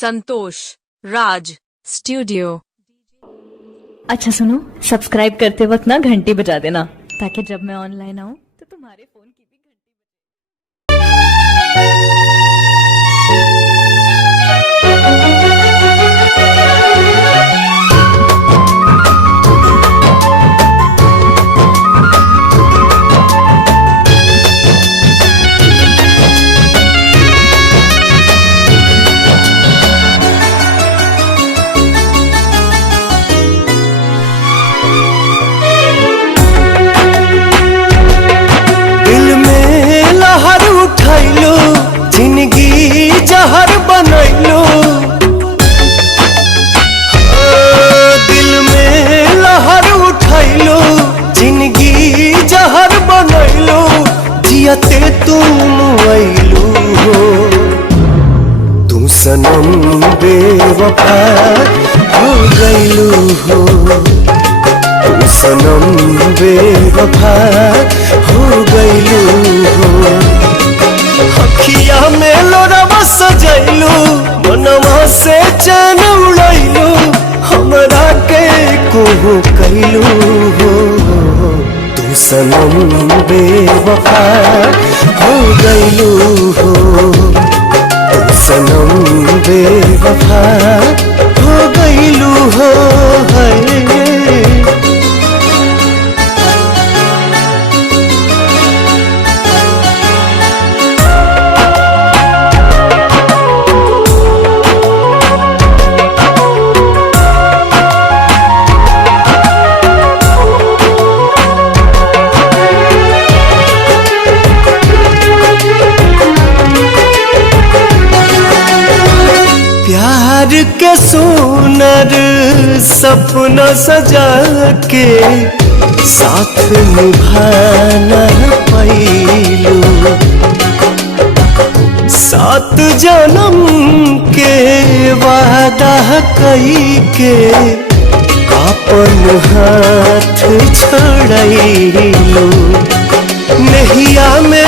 संतोष राज studio. अच्छा सुनो, subscribe करते वक्त ना घंटी बजा देना, ताकि जब मैं ऑनलाइन आऊँ तो तुम्हारे फोन की भी जिंदगी जहर बनैलो, दिल में लहर उठैलो, जिंदगी जहर बनैलो, जियते तुम अइलो हो। तू सनम बेवफा हो गइलो हो, तू सनम बेवफा हो गइलो हो। अखिया में लोरवा सजैलू, मनवा से चैन उड़ैलू, हमरा के कोहू कैलू हो। तू सनम बेवफा हो गइलू हो, तू सनम बेवफा हो गइलू हो। प्यार के सुनर सपना सजा के साथ निभाना पैलू, 7 जन्म के वादा कई के अपन हाथ छोड़ैलू। नहिया में